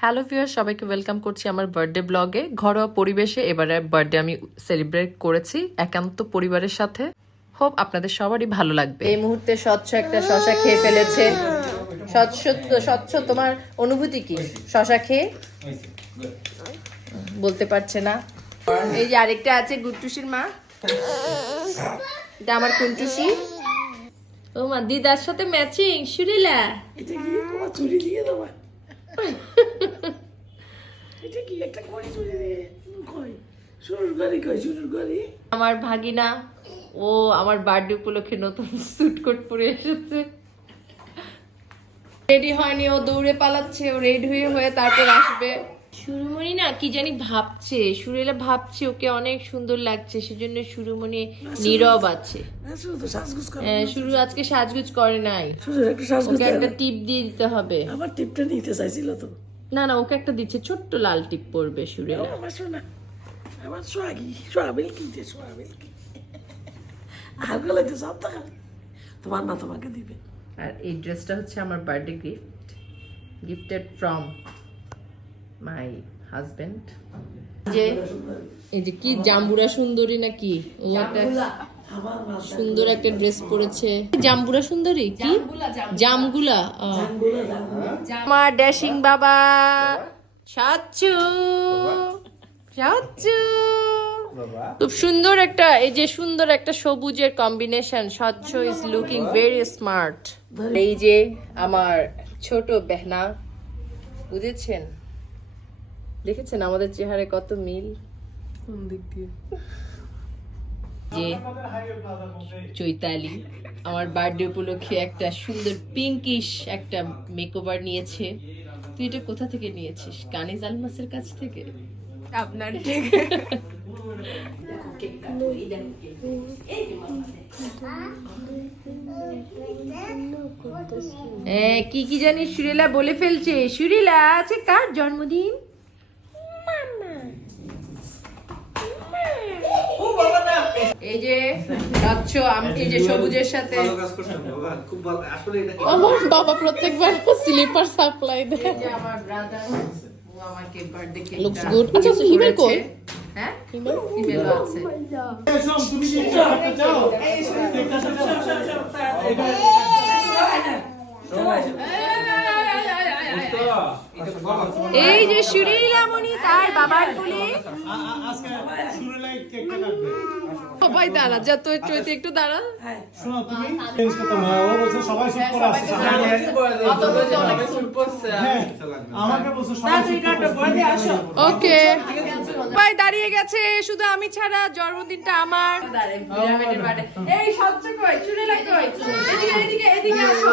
Hello viewer সবাইকে welcome করছি আমার বার্থডে ব্লগে ঘরোয়া পরিবেশে এবারে বার্থডে আমি সেলিব্রেট করেছি একান্ত পরিবারের সাথে। হোপ আপনাদের সবারই ভালো লাগবে। এই মুহূর্তে স্বচ্ছ একটা শশা খেয়ে ফেলেছে। স্বচ্ছ স্বচ্ছ তোমার অনুভূতি কি? শশা খেয়ে? বলতে পারছে না। এই যে আরেকটা আছে গুট্টুসির মা। এটা আমার কুন্টুসি। ও মা দিদার সাথে ম্যাচিং শুনিলা এটা কি? তোমার চুরি দিয়ে দেবো এটা কি একটা করি দিয়ে কই? গাড়ি কই গাড়ি আমার ভাগিনা ও আমার বার্থডে উপলক্ষে নতুন স্যুট কোট পরে এসেছে। রেডি হয়নি ও দৌড়ে পালাচ্ছে ও রেডি হয়ে হয়ে তারপর আসবে। সুরুমণি না কি জানি ভাবছে সুরেলা ভাবছে ওকে অনেক সুন্দর লাগছে সেজন্য সুরুমণি নীরব আছে। আহ, শুরু আজকে সাজগুজ করে নাই। ওকে একটা টিপ দিয়ে দিতে হবে। আবার টিপটা নিতে চাইছিল তো। না না ওকে একটা দিচ্ছে ছোট্ট লাল টিপ পরবে সুরেলা। আমার শোনা আমার সোয়াগি সোয়াবিল কিনতে সোয়াবিল কি আগুলো তো সব তোমার না তোমাকে দিবে। আর এই ড্রেসটা হচ্ছে আমার birthday gift. Gifted from my husband যে এই যে কি জাম্বুরা সুন্দরী নাকি? ও একটা মা সুন্দর একটা ড্রেস পরেছে। জাম্বুরা সুন্দরী কি? জামগুলা আমার ড্যাশিং বাবা সাচ্চু সাচ্চু। খুব সুন্দর একটা এই যে সুন্দর একটা সবুজের কম্বিনেশন স্বচ্ছ ইজ লুকিং ভেরি স্মার্ট এই যে আমার ছোট বেহনা বুঝেছেন? দেখেছেন আমাদের চেহারে কত মিল? যে চৈতালি আমার বার্থডে উপলক্ষে একটা সুন্দর পিঙ্কিশ একটা মেকওভার নিয়েছে। তুই এটা কোথা থেকে নিয়েছিস? কানিজ আলমাসের কাছ থেকে? আপনার এ, কি কি জানিস সুরেলা? বলে ফেলছে। সুরেলা আছে কার জন্মদিন? এই যে স্বচ্ছ আম- এই যে সবুজের সাথে। ভালো কাজ করছেন বাবা খুব ভালো আসলে এটা কি আমার বাবা প্রত্যেকবার স্লিপার সাপ্লাই দেয়। যে আমার ব্রাদার ও আমাকে বার্থডে কেক Looks good. আচ্ছা, হিমেল কই? হ্যাঁ? হিমেল? আছে। এই যে সুরিলামণি তার বাবার কোলে। সবাই দাঁড়া যা তোর চৈতে একটু দাঁড়া। শোনো তুমি চেঞ্জ করতে হবে। ও বলছে সবাই শুট করে আসছে হ্যাঁ, আমাকে বলছে সবাই শুট করে আসছে। ওকে। সবাই দাঁড়িয়ে গেছে শুধু আমি ছাড়া জন্মদিনটা আমার। এই স্বচ্ছ কই? চুরেলা কই? এদিকে এদিকে এদিকে আসো।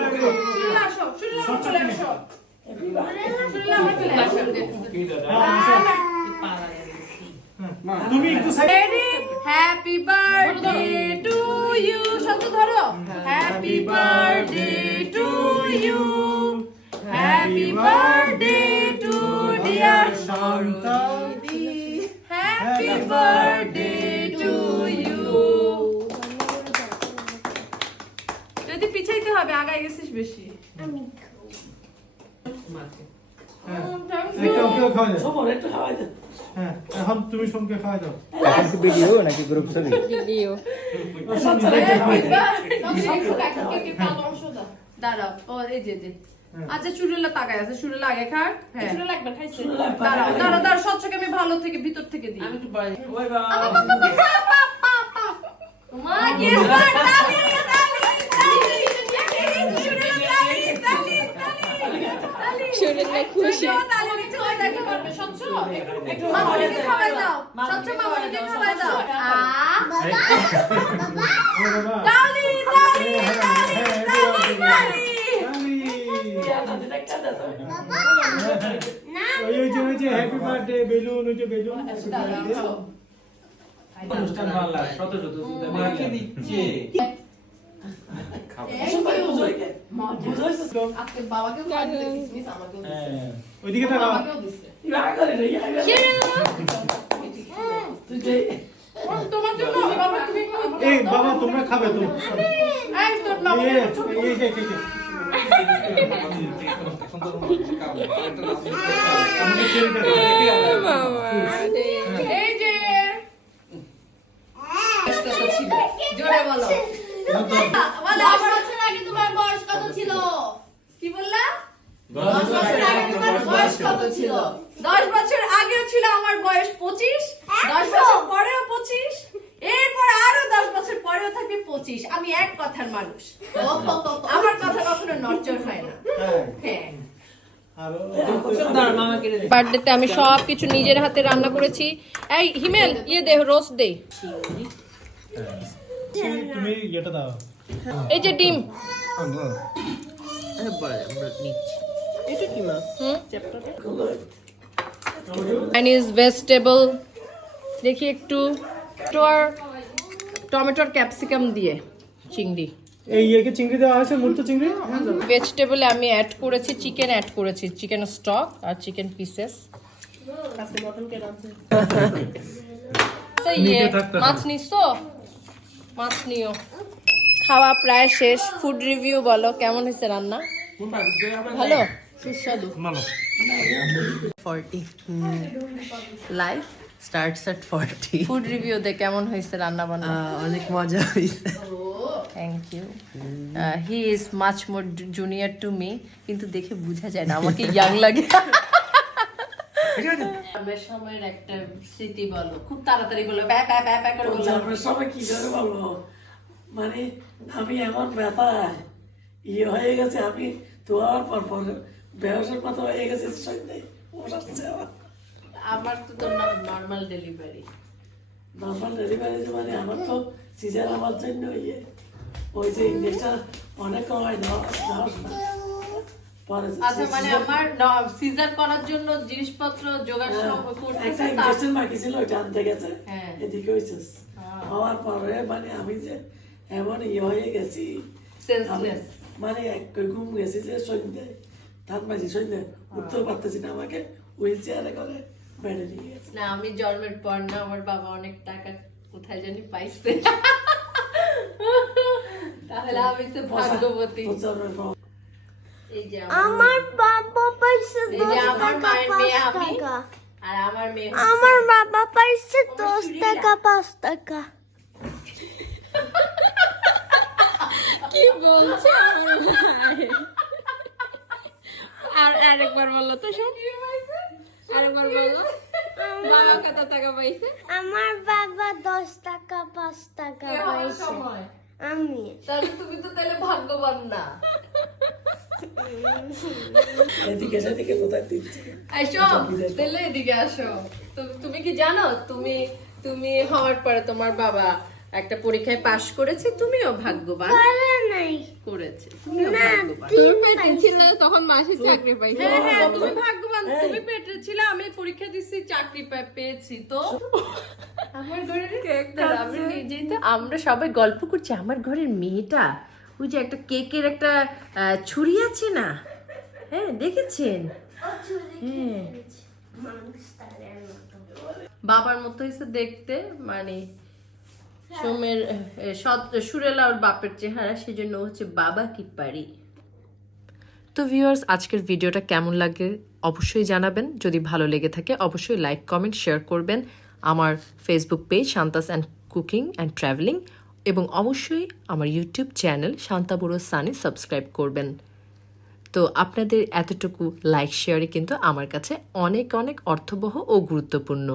লাগে। আসো চুরেলা আমার চলে আসো চুরেলা আমার চলে আসো তুমি একটু side happy birthday to you শব্দ ধরো। Happy birthday to you happy birthday to dear Shanti happy birthday to you যদি পিছাইতে হবে আগায় গেছিস বেশি। একটা খাওয়াই হ্যাঁ এখন ভিডিও নাকি গ্রুপ ছবি ভিডিও দাঁড়াও ও এই যে যে আচ্ছা তাকায় আছে চুড়েলা আগে খাক হ্যাঁ একবার খাইছে দাঁড়াও দাঁড়াও দাঁড়াও স্বচ্ছকে আমি ভালো থেকে ভিতর থেকে দিই আমি একটু বড় মা কি স্মার্ট তালি তালি তালি চুড়েলা তালি তালি তালি চুড়েলা খুশি তালি নিচে হয়ে দেখে পারবে স্বচ্ছ একটু মামনিকে খাওয়াই দাও স্বচ্ছ মামনিকে খাওয়াই দাও আ ও বাবা তালি তালি তালি তালি তালি ওই ওই যে ওই যে হ্যাপি বার্থডে বেলুন ওই যে বেলুন। অনুষ্ঠান ভালো লাগে শত শত দিচ্ছে। ওইদিকে তাকাও আমাকেও দিছে ইয়া করে রে ইয়া করে তুই যে তোমার জন্য বাবা এই বাবা তোমরা খাবে তো। জোরে বলো। বছর আগে তোমার বয়স কত ছিল? কি বললা? দশ বছর আগে তোমার বয়স কত ছিল? দশ বছর আগেও ছিল আমার বয়স পঁচিশ। দশ বছর পরেও পঁচিশ। এরপর আরও দশ বছর পরেও থাকবে পঁচিশ। আমি এক কথার মানুষ। আমার কথা কখনো নড়চড় হয় না। হ্যাঁ। বার্থডেতে আমি সব কিছু নিজের হাতে রান্না করেছি। এই হিমেল ইয়ে দে রোস্ট দে। তুমি ইয়েটা দাও। এই যে ডিম। চাইনিজ ভেজিটেবল দেখি একটু। টোর টমেটোর ক্যাপসিকাম দিয়ে চিংড়ি। এই ইয়েকে চিংড়ি দেওয়া হয়েছে? মূর্ত চিংড়ি? ভেজিটেবলে আমি অ্যাড করেছি চিকেন অ্যাড করেছি। চিকেন স্টক আর চিকেন পিসেস ইয়ে মাছ নিছো? মাছ নিও। খাওয়া প্রায় শেষ। ফুড রিভিউ বলো কেমন হয়েছে রান্না? ভালো? সুস্বাদু? 40 life starts at 40 food review দে কেমন হয়েছে রান্না বান্না? অনেক মজা হয়েছে। Thank you he is much more junior to me কিন্তু দেখে বোঝা যায় না আমাকে ইয়াং লাগে। বেশ সময়ের একটা স্মৃতি বলো। খুব তাড়াতাড়ি বলো প্যা প্যা প্যা প্যা করে বলো। তারপরে কি করে বলব মানে আমি এমন ব্যথায় ইয়ে হয়ে গেছে আমি তোমার পর পর বেহসের মতো হয়ে গেছে সন্ধ্যে বসাচ্ছে আমার। আমার তো তো নর্মাল ডেলিভারি নর্মাল ডেলিভারি মানে আমার তো সিজার আমার জন্য ইয়ে ওই যে ইঞ্জেকশন অনেক শোনা। পরে আচ্ছা মানে আমার সিজার করার জন্য জিনিসপত্র জোগাড় করতেছে তার বাকি ছিল ওইটা আনতে গেছে। হ্যাঁ। এদিকে হয়েছে হওয়ার পরে মানে আমি যে এমন ইয়ে হয়ে গেছি সেন্সলেস মানে এক ঘুম গেছি যে সন্ধ্যে মাঝি সন্ধ্যে। উঠতে পারতেছি না আমাকে হুইল চেয়ারে করে বেড়ে নিয়ে গেছে। না আমি জন্মের পর না আমার বাবা অনেক টাকা কোথায় জানি পাইছে। তাহলে আমি তো ভাগ্যবতী প্রচারের পর এই যে আমার বাবা পাইছে টাকা পাঁচ টাকা। আর আমার মেয়ে আমার বাবা পাইছে দশ টাকা পাঁচ টাকা। কি বলছে আর আরেকবার বলল তো সব। আরেকবার বলল বাবা কত টাকা পাইছে? আমার বাবা দশ টাকা পাঁচ টাকা পাইছে। আমি। তাহলে তুমি তো তাহলে ভাগ্যবান না। এদিকে সেদিকে কোথায় দিচ্ছে আসো তাহলে এদিকে আসো। তুমি কি জানো তুমি তুমি হওয়ার পরে তোমার বাবা একটা পরীক্ষায় পাশ করেছে তুমিও ভাগ্যবান। করেছে তুমিও ভাগ্যবান। তিন পেটে ছিল তখন মাসি চাকরি পাইছে। হ্যাঁ হ্যাঁ তুমি ভাগ্যবান তুমি পেটে ছিলে আমি পরীক্ষা দিচ্ছি চাকরি পেয়েছি তো। আমার ঘরের আমরা সবাই গল্প করছি আমার ঘরের মেয়েটা ওই যে একটা কেকের একটা ছুরি আছে না? হ্যাঁ দেখেছেন? হ্যাঁ। বাবার মতো হয়েছে দেখতে মানে সোমের সৎ- সুরেলা ওর বাপের চেহারা সেজন্য হচ্ছে বাবা কি পারি। তো ভিউয়ার্স আজকের ভিডিওটা কেমন লাগে অবশ্যই জানাবেন। যদি ভালো লেগে থাকে অবশ্যই লাইক কমেন্ট শেয়ার করবেন। আমার Facebook page Shanta's and cooking and travelling এবং অবশ্যই আমার ইউটিউব চ্যানেল শান্তা বুড়ো সানে সাবস্ক্রাইব করবেন। তো আপনাদের এতটুকু লাইক শেয়ারে কিন্তু আমার কাছে অনেক অনেক অর্থবহ ও গুরুত্বপূর্ণ।